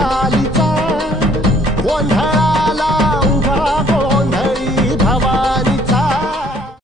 Kalika one hand